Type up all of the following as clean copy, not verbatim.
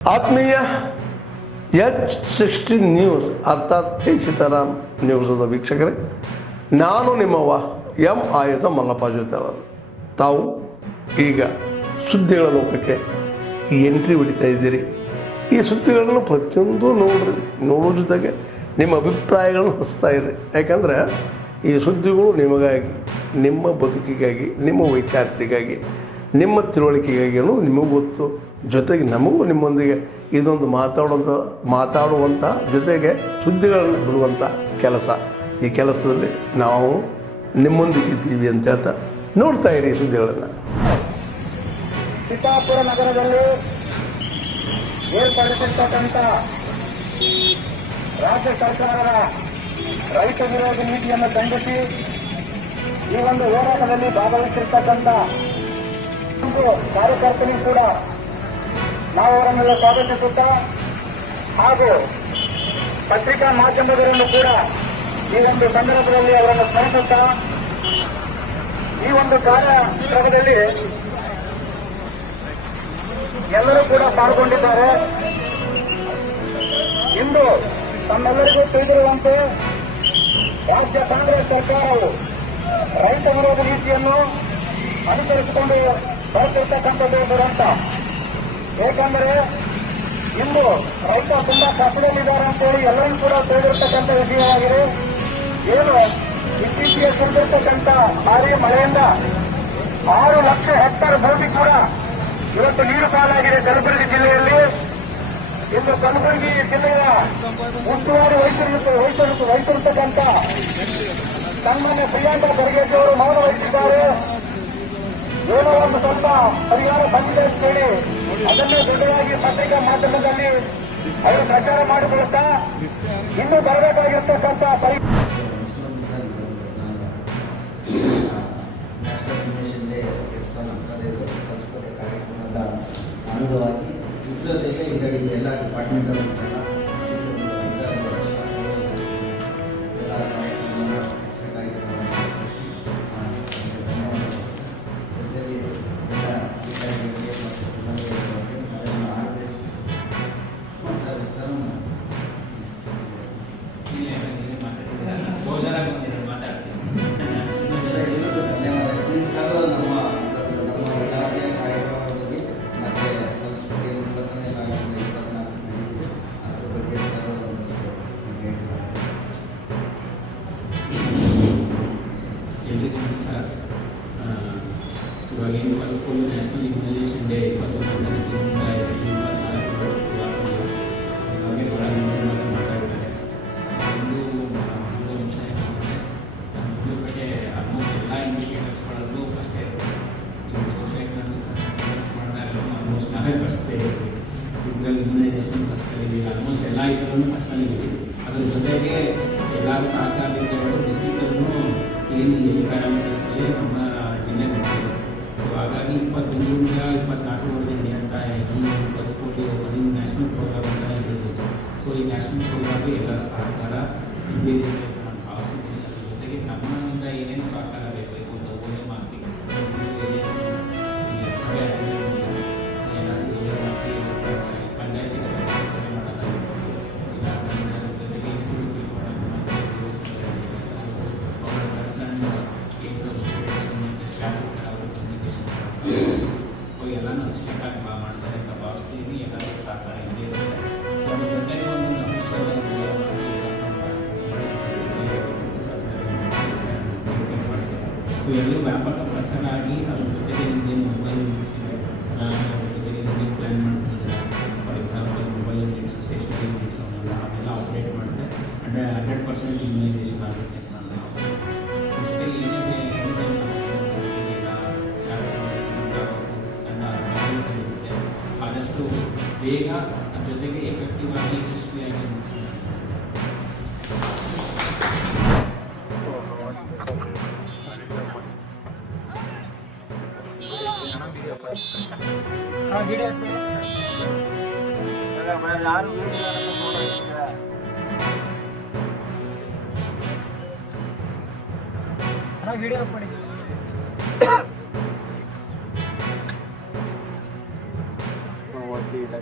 ಆತ್ಮೀಯ H16 news ಅರ್ಥಾತ್ ಸೀತಾರಾಮ್ ನ್ಯೂಸದ ವೀಕ್ಷಕರೇ, ನಾನು ನಿಮ್ಮವ ಎಂ ಆಯುಧ ಮಲ್ಲಪ್ಪ ಜೊತೆ ಅವರು. ತಾವು ಈಗ ಸುದ್ದಿಗಳ ಲೋಕಕ್ಕೆ ಎಂಟ್ರಿ ಹೊಡಿತಾ ಇದ್ದೀರಿ. ಈ ಸುದ್ದಿಗಳನ್ನು ಪ್ರತಿಯೊಂದು ನೋಡೋ ಜೊತೆಗೆ ನಿಮ್ಮ ಅಭಿಪ್ರಾಯಗಳನ್ನು ಹಚ್ತಾ ಇರಿ. ಯಾಕಂದರೆ ಈ ಸುದ್ದಿಗಳು ನಿಮಗಾಗಿ, ನಿಮ್ಮ ಬದುಕಿಗಾಗಿ, ನಿಮ್ಮ ವೈಚಾರಿಕೆಗಾಗಿ, ನಿಮ್ಮ ತಿಳುವಳಿಕೆಗಾಗಿಯೂ ನಿಮಗೂ ಗೊತ್ತು. ಜೊತೆಗೆ ನಮಗೂ ನಿಮ್ಮೊಂದಿಗೆ ಇದೊಂದು ಮಾತಾಡುವಂಥ ಜೊತೆಗೆ ಸುದ್ದಿಗಳನ್ನು ಬಿಡುವಂಥ ಕೆಲಸ. ಈ ಕೆಲಸದಲ್ಲಿ ನಾವು ನಿಮ್ಮೊಂದಿಗೆ ಇದ್ದೀವಿ ಅಂತ ಹೇಳ್ತಾ ನೋಡ್ತಾ ಇರಿ ಸುದ್ದಿಗಳನ್ನು. ಸೀತಾಪುರ ನಗರದಲ್ಲಿ ಏರ್ಪಡಿಸಿರ್ತಕ್ಕಂಥ ರಾಜ್ಯ ಸರ್ಕಾರದ ರೈತ ವಿರೋಧಿ ನೀತಿಯನ್ನು ಖಂಡಿಸಿ ಈ ಒಂದು ಹೋರಾಟದಲ್ಲಿ ಭಾಗವಹಿಸಿರ್ತಕ್ಕಂಥ ಕಾರ್ಯಕರ್ತರಿಗೂ ಕೂಡ ನಾವು ಅವರನ್ನೆಲ್ಲ ಸ್ವಾಗತಿಸುತ್ತಾ, ಹಾಗೂ ಪತ್ರಿಕಾ ಮಾಧ್ಯಮದವರನ್ನು ಕೂಡ ಈ ಒಂದು ಸಂದರ್ಭದಲ್ಲಿ ಅವರನ್ನು ಸ್ಮರಿಸುತ್ತಾ, ಈ ಒಂದು ಕಾರ್ಯಕ್ರಮದಲ್ಲಿ ಎಲ್ಲರೂ ಕೂಡ ಪಾಲ್ಗೊಂಡಿದ್ದಾರೆ. ಇಂದು ತಮ್ಮೆಲ್ಲರಿಗೂ ತಿಳಿದಿರುವಂತೆ ರಾಜ್ಯ ಕಾಂಗ್ರೆಸ್ ಸರ್ಕಾರವು ರೈತ ವಿರೋಧ ನೀತಿಯನ್ನು ಅನುಸರಿಸಿಕೊಂಡು ಬರುತ್ತಿರ್ತಕ್ಕಂಥದ್ದು ದುರಂತ. ಏಕೆಂದರೆ ಇಂದು ರೈತ ತುಂಬಾ ಕಷ್ಟದಲ್ಲಿದ್ದಾರೆ ಅಂತೇಳಿ ಎಲ್ಲರೂ ಕೂಡ ತಿಳಿದಿರ್ತಕ್ಕಂಥ ವಿಷಯವಾಗಿದೆ. ಏನು ಇತ್ತೀಚೆಗೆ ಸುರಿದಿರ್ತಕ್ಕಂಥ ಭಾರೀ ಮಳೆಯಿಂದ 6 ಲಕ್ಷ ಹೆಕ್ಟೇರ್ ಭೂಮಿ ಕೂಡ ಇವತ್ತು ನೀರು ಪಾಲಾಗಿದೆ ಕಲಬುರಗಿ ಜಿಲ್ಲೆಯಲ್ಲಿ. ಇಂದು ಕಲಬುರಗಿ ಜಿಲ್ಲೆಯ ಉಸ್ತುವಾರಿ ವಹಿಸಿರ್ತಕ್ಕಂಥ ಸನ್ಮಾನ್ಯ ಪ್ರಿಯಾಂಕಾ ಖರ್ಗೆ ಅವರು ಮೌನ ವಹಿಸಿದ್ದಾರೆ. ಏನೋ ಒಂದು ಸ್ವಲ್ಪ ಪರಿಹಾರ ಬಂದಿದೆ ಅಂತೇಳಿ ಅದನ್ನೇ ದೊಡ್ಡದಾಗಿ ಪತ್ರಿಕಾ ಮಾಧ್ಯಮದಲ್ಲಿ ಅವರು ಪ್ರಚಾರ ಮಾಡಿಕೊಳ್ಳುತ್ತಾ ಇನ್ನೂ ಬರಬೇಕಾಗಿರ್ತಕ್ಕಂಥ ಕಾರ್ಯಕ್ರಮದ ಅಂಗವಾಗಿ ಚಿತ್ರದಲ್ಲಿ ಇದರಲ್ಲಿ ಎಲ್ಲ ಡಿಪಾರ್ಟ್ಮೆಂಟ್ ಇವಾಗ ಏನು ಕಲಿಸ್ಕೊಂಡು ನ್ಯಾಷನಲ್ ಇಮ್ಯುನೈಸೇಷನ್ ಡೇ 21 ಹಾಗೆ ಮಾತಾಡ್ತಾರೆ. ಒಂದು ಅಂಶ ಏನಂದರೆ ಕಡೆ ಆಲ್ಮೋಸ್ಟ್ ಎಲ್ಲ ಇಂಡಿಕೇಟರ್ಸ್ಗಳಲ್ಲೂ ಅಷ್ಟೇ ಈಗ ಸೋಸೈಟಿನಲ್ಲಿ ಸಕ್ಸಸ್ ಮಾಡಿದಾಗ ಆಲ್ಮೋಸ್ಟ್ ನಾವೇ ಫಸ್ಟ್ ಇದ್ರಲ್ಲಿ ಇಮ್ಯುನೈಸೇಷನ್ ಫಸ್ಟಲ್ಲಿದ್ದೀವಿ. ಆಲ್ಮೋಸ್ಟ್ ಎಲ್ಲ ಇದರಲ್ಲೂ ಫಸ್ಟಲ್ಲಿದ್ದೀವಿ. ಅದ್ರ ಜೊತೆಗೆ ಎಲ್ಲರೂ ಸಹಕಾರದಿಂದ ಡಿಸ್ಟ್ರಿಕ್ಟಲ್ಲೂ ಏನು ಪ್ಯಾರಾಮೀಟರ್ಸಲ್ಲಿ ನಮ್ಮ ಜಿಲ್ಲೆ ಬರ್ತೀವಿ. ಸೊ ಹಾಗಾಗಿ 21ರಿಂದ 24ವರೆಗೆ ನಡೆಯುವಂಥ ಈ ಪಲ್ಸ್ ಪೋಲಿಯೋ ಒಂದು ನ್ಯಾಷನಲ್ ಪ್ರೋಗ್ರಾಮ್ ಅಂತಲೇ ಹೇಳ್ಬೋದು. ಸೊ ಈ ನ್ಯಾಷನಲ್ ಪ್ರೋಗ್ರಾಮ್ಗೆ ಎಲ್ಲರ ಸಹಕಾರ ಇದ್ದೇ ಇದೆ ಅಂತ ನಾನು ಭಾವಿಸಿದ್ದೀನಿ. ಅದ್ರ ಜೊತೆಗೆ ನಮ್ಮಿಂದ ಏನೇನು ಸಹಕಾರ ಬೇಕು ಅಂತ OM ಹಾಕಿ ಸಭೆ ಏನಾದರೂ OM ಹಾಕಿ ಪಂಚಾಯತಿಗೆ ಮಾಡೋದಾಗಿರ್ಬೋದು, ಇಲ್ಲ ಜೊತೆಗೆ ಎಕ್ಸಿಕ್ಯೂಟಿವ್ ಕನ್ಸರ್ನ್ ಸ್ಟೇಟ್ ಸ್ಟೂಡೆಂಟ್ಸ್ ಮತ್ತು ಸ್ಟಾಫ್ ಅವರು ಕಮ್ಯುನಿಕೇಷನ್ ಎಲ್ಲನೂ ಅಚ್ಚುಕಟ್ಟಾಗಿ ಮಾಡ್ತಾರೆ ಅಂತ ಭಾವಿಸ್ತೀನಿ. ಎಲ್ಲರೂ ಸಹಕಾರ ಇದ್ದೇ ಇರುತ್ತೆ. ಸೊ ಅದ್ರ ಜೊತೆಗೆ ಒಂದು ಸೊ ಎಲ್ಲೂ ವ್ಯಾಪಕ ಪ್ರಚಾರ ಆಗಿ ಅದ್ರ ಜೊತೆಗೆ ನಿಮ್ದೇನು ಮೊಬೈಲ್ ಯೂನಿಟ್ಸ್ ಇದೆ, ಅದ್ರ ಜೊತೆಗೆ ನಿಮಗೆ ಪ್ಲ್ಯಾನ್ ಮಾಡ್ತಿದ್ದಾರೆ. For example mobile units, stationery units ಅವನ್ನೆಲ್ಲ ಅಪ್ಡೇಟ್ ಮಾಡಿದ್ರೆ 100% ಇಮ್ಯುನೈಸೇಷನ್ ಆಗುತ್ತೆ ಅಂತ ನಾನು ಭಾವಿಸ್ತೀನಿ. ಜೊತೆಗೆ ಏನಿದೆ ಆದಷ್ಟು ಬೇಗ ಅದ್ರ ಜೊತೆಗೆ ಎಫೆಕ್ಟಿವ್ ಆಗಿ ಯಶಸ್ವಿಯಾಗಿ ಮುಗಿಸ್ತಾರೆ. ವಿಡಿಯೋ ಪಡಿ सीधा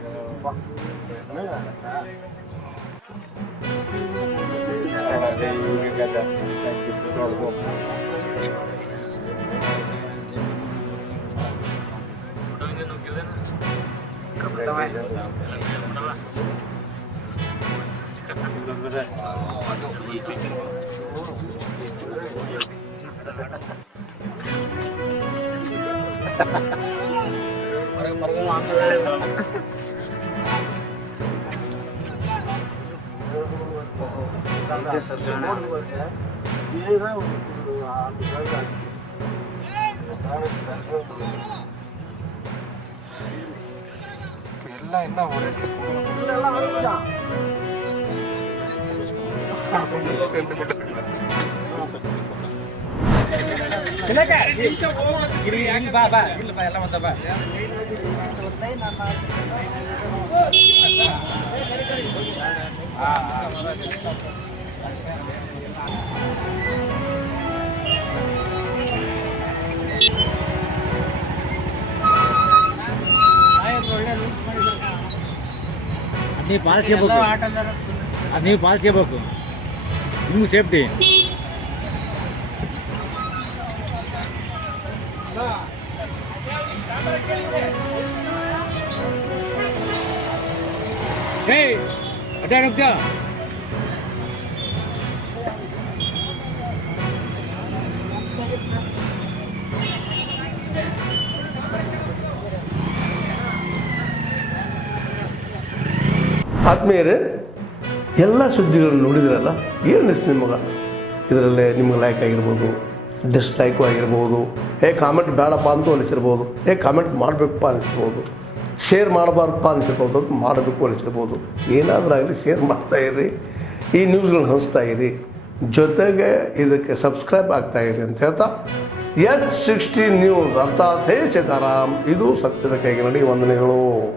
ನೀವು ಪಾಲಿಸ್ಕೋಬೇಕು, ಅದು ನೀವು ಪಾಲಿಸ್ಕೋಬೇಕು, ನಿಮ್ಗೆ safety. Hey, ada anak dia. ಆತ್ಮೀಯರೇ, ಎಲ್ಲ ಸುದ್ದಿಗಳನ್ನು ನೋಡಿದ್ರಲ್ಲ, ಏನು ಅನಿಸ್ತು ನಿಮಗೆ? ಇದರಲ್ಲೇ ನಿಮ್ಗೆ ಲೈಕ್ ಆಗಿರ್ಬೋದು, ಡಿಸ್ಲೈಕು ಆಗಿರ್ಬೋದು, ಕಾಮೆಂಟ್ ಬೇಡಪ್ಪ ಅಂತೂ ಅನಿಸಿರ್ಬೋದು, ಕಾಮೆಂಟ್ ಮಾಡಬೇಕಪ್ಪ ಅನಿಸ್ಬೋದು, ಶೇರ್ ಮಾಡಬಾರ್ದಪ್ಪ ಅನಿಸಿರ್ಬೋದು, ಅದು ಮಾಡಬೇಕು ಅನಿಸಿರ್ಬೋದು. ಏನಾದರೂ ಆಗಲಿ ಶೇರ್ ಮಾಡ್ತಾಯಿರಿ, ಈ ನ್ಯೂಸ್ಗಳನ್ನ ಹಂಚ್ತಾ ಇರಿ, ಜೊತೆಗೆ ಇದಕ್ಕೆ ಸಬ್ಸ್ಕ್ರೈಬ್ ಆಗ್ತಾಯಿರಿ ಅಂತ ಹೇಳ್ತಾ H16 ನ್ಯೂಸ್ ಅರ್ಥಾತ್ ಹೇ ಸೀತಾರಾಮ್, ಇದು ಸತ್ಯದ ಕೈಗೆ ನಡಿ. ವಂದನೆಗಳು.